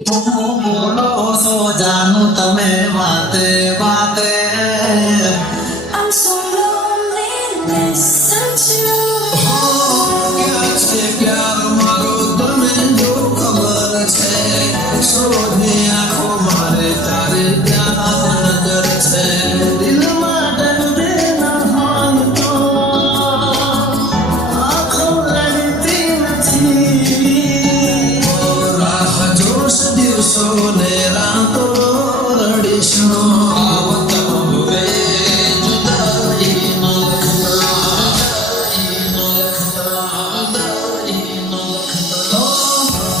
બોલો સો જાનું તમે વાતે વાતે I'm so lonely, listen to ક્યાં છે પ્યાર મારો તને જો ખબર છે શોધે આંખો મારે તારે ત્યાં નજર છે દિલમાં ડરને ના હાલ તો આંખો લડતી નથી રાહ જોશ દિવસો ને રાતો રડીશું આવત હવે જુદાઈ નો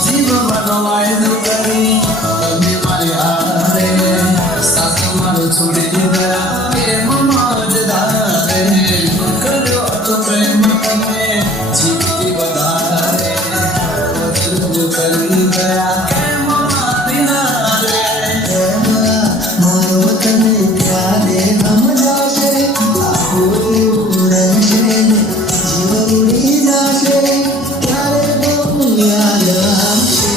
જીવવાનો વાયદો કરી તમે મારી હારે સાથ મારો છોડી ગયા પ્રેમ મજદારે કર્યો હતો પ્રેમ તમે જીવતી વધારે બધું કરી ગયા કેમ મારી નારે મારો તને ત્યારે સમજાશે આખો ઉડશે ને જીવ ઉડી જશે ત્યારે બહુ યાદ આવશે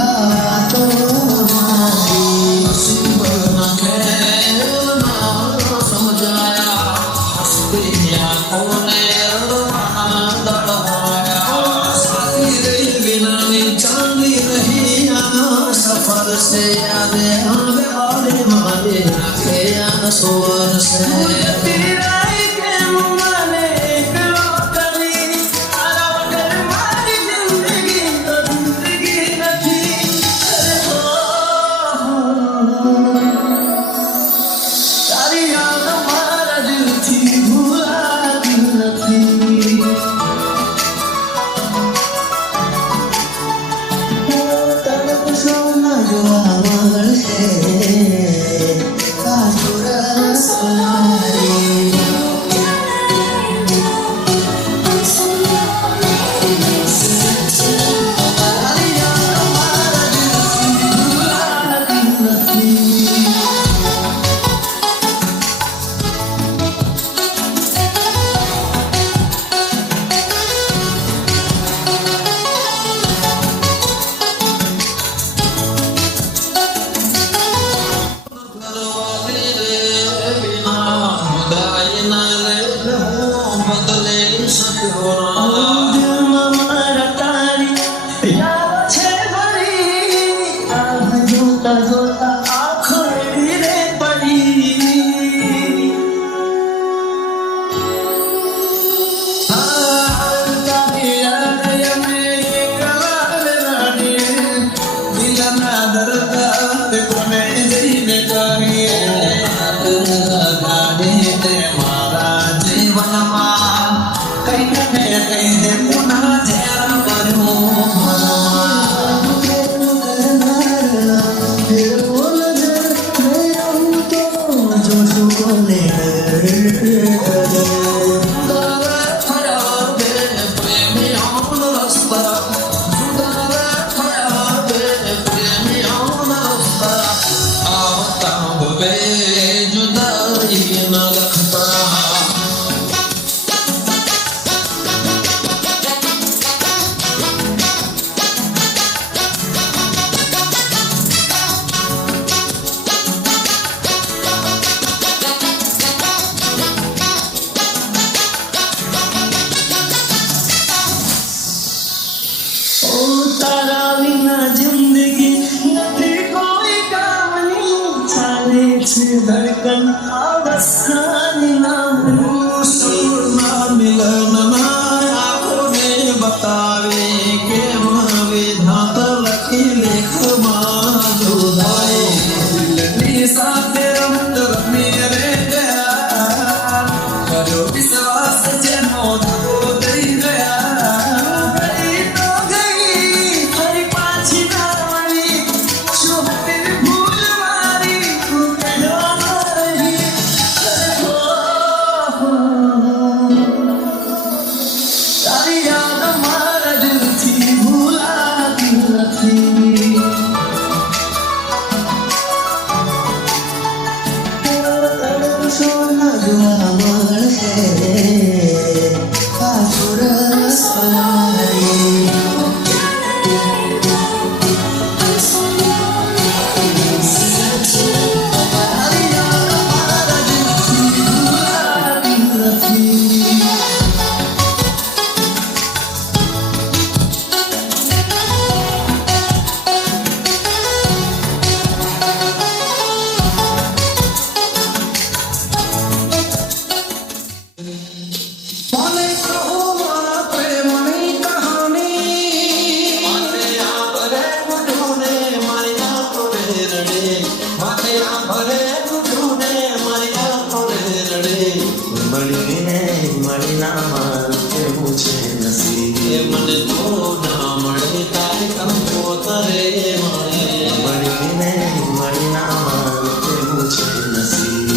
આ વાતો મારી નસીબ ના ખેલ ના સમજાયા હસતી આંખોને રડવાના દળવાયા સાથી રહી વિનાની ચાંદી રહી આ સફર से याद आवे वाले मारे आखे आन सोर से तेरा के मुमाने करो करी आरा वगर मारी जिंदगी तो जिंदगी नहीं अरे हो तारी याद मारा दिल थी भुलाती નથી તડપ સોના જોવા મળશે આ સુરસ મારી I'm so lonely, listen to તારી યાદ મારા દિલથી ભૂલાતી નથી દિલમાં મારા તારી યાદ છે ભરી આહ જોતા જોતા આંખો એડી રે પડી જોશું કોને જુદાઈ ન લખતા તારા વિના જિંદગી નથી કોઈ કામની ચાલે છે ધડકન અવસ્થાની નામની સુરના મિલનમાં આંખોને બતાવે કેમ વિધાતા લખી લેખમાં જોડાય દિલની સાથે રમત રમી રે ગયા કર્યો વિશ્વાસ જેનો ધો દઈ ગયા ગઈ તો ગઈ ફરી પાછી ના મળી શું હતી ભૂલ મારી તું કહેવા રહી તારી યાદ મારા દિલથી ભૂલાતી નથી તડપ સોના જોવા મળશે આ સુરસ મારી કંકોતરે મળે મળીને મળના તેવું છે નસીબ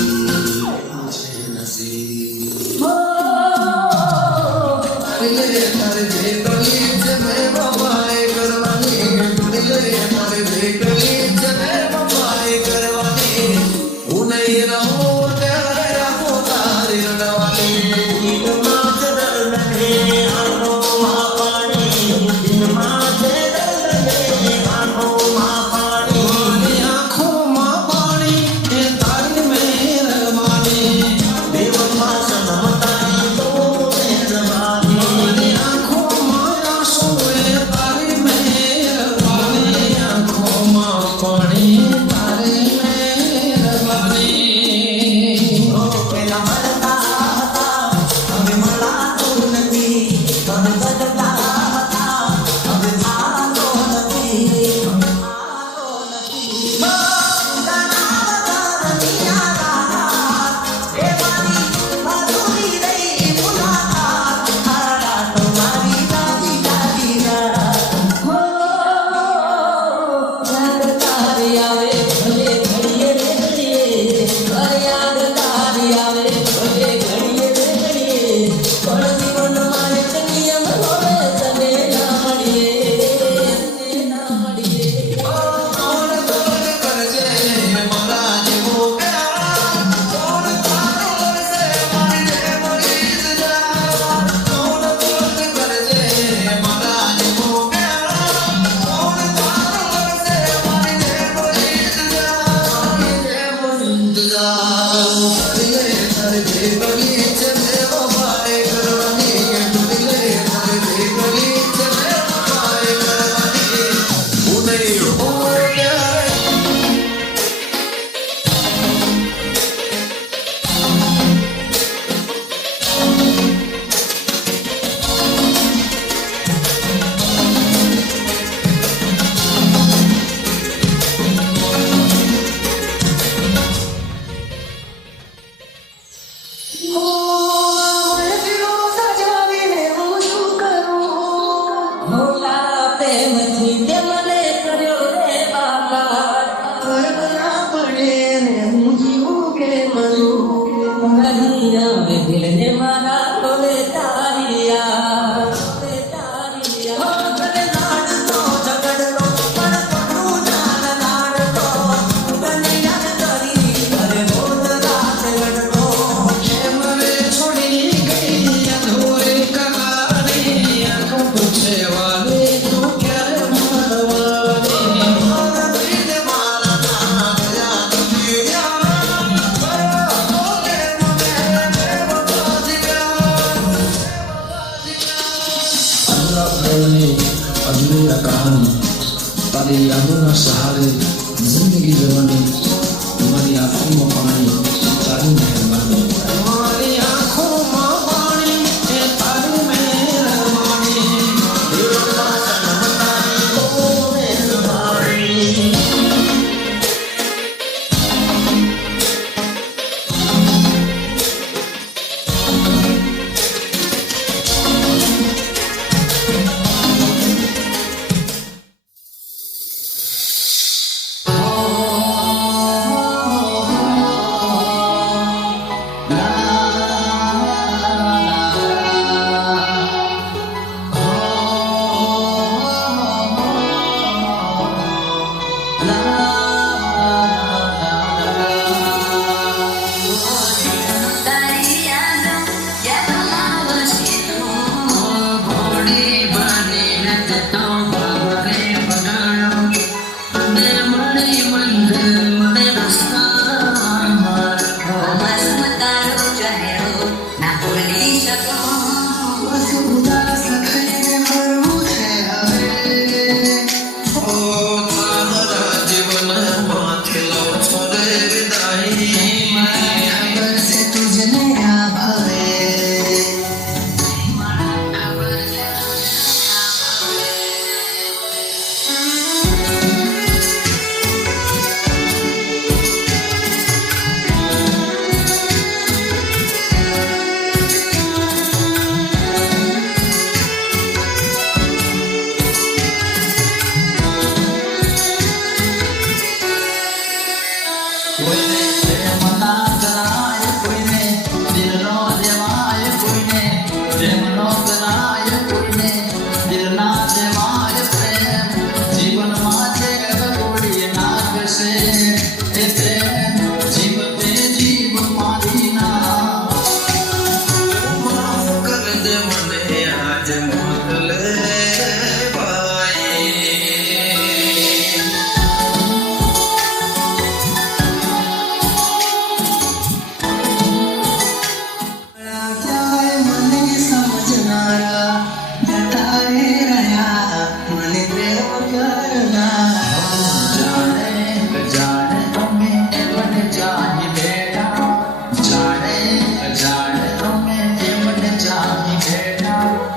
છે નસીબ દિલે તારે ભેટલી છે મેં વફાએ કરવાની દિલે તારે ભેટલી છે મેં વફાએ કરવાની હું નહીં રહું ત્યારે રાખો તારી રડવાની દિલમાં જ દર્દ ને આંખોમાં પાણી દિલમાં જ દર્દ ને આંખોમાં પાણી મારી આંખોમાં પાણી એ તારી મહેરબાની બેવફા સનમ તારી તો મહેરબાની મારી આંખોમાં આંસુ એ તારી મહેરબાની આંખોમાં પાણી તારી મહેરબાની ઓ પેલા મળતા હતા હવે મળાતું નથી તને બદલા હતા હવે આલો નથી આલો નથી अधूरी कहानी तारी यादों सहारे जिंदगी जवानी तुम्हारी आंखों में पानी तारी मेहरबानी हमारी आंखों में पानी ए तारी मेहरबानी बेवफा सनम तारी तो मेहरबानी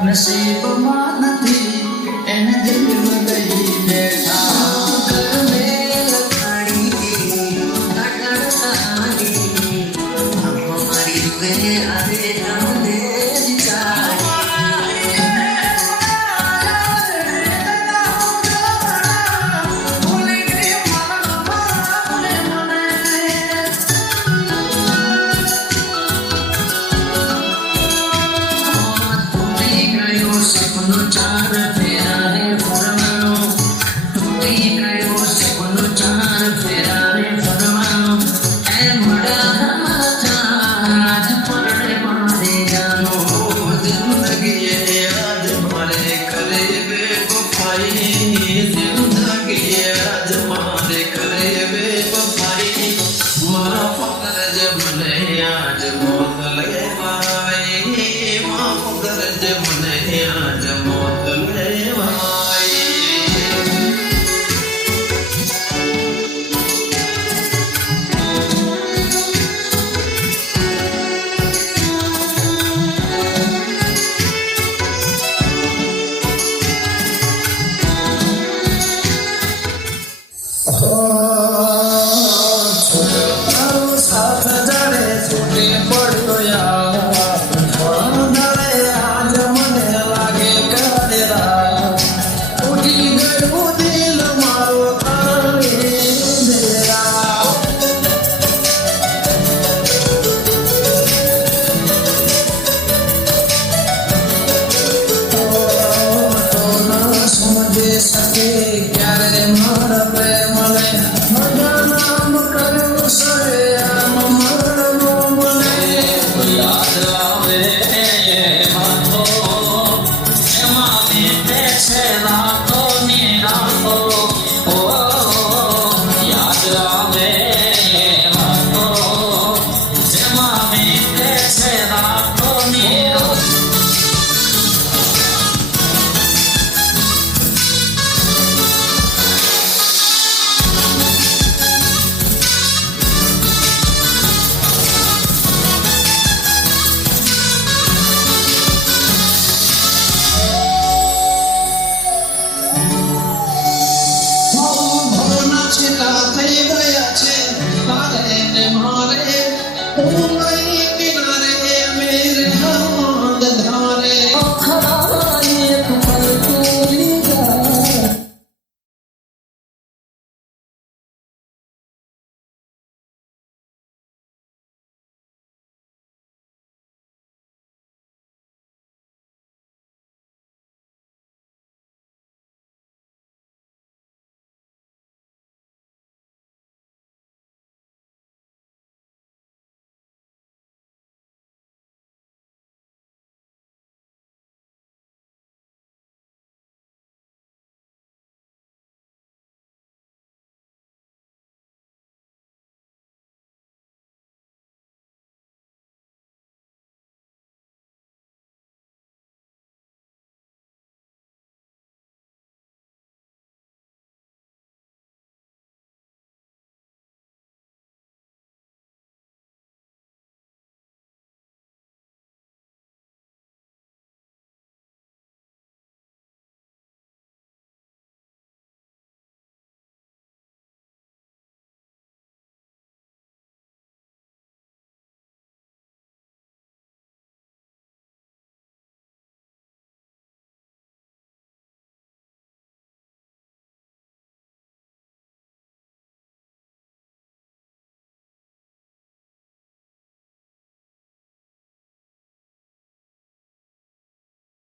નસીબમાં નથી એને દિલ લઈ બેઠા એમાં મીઠે છે રાતો ની રાતો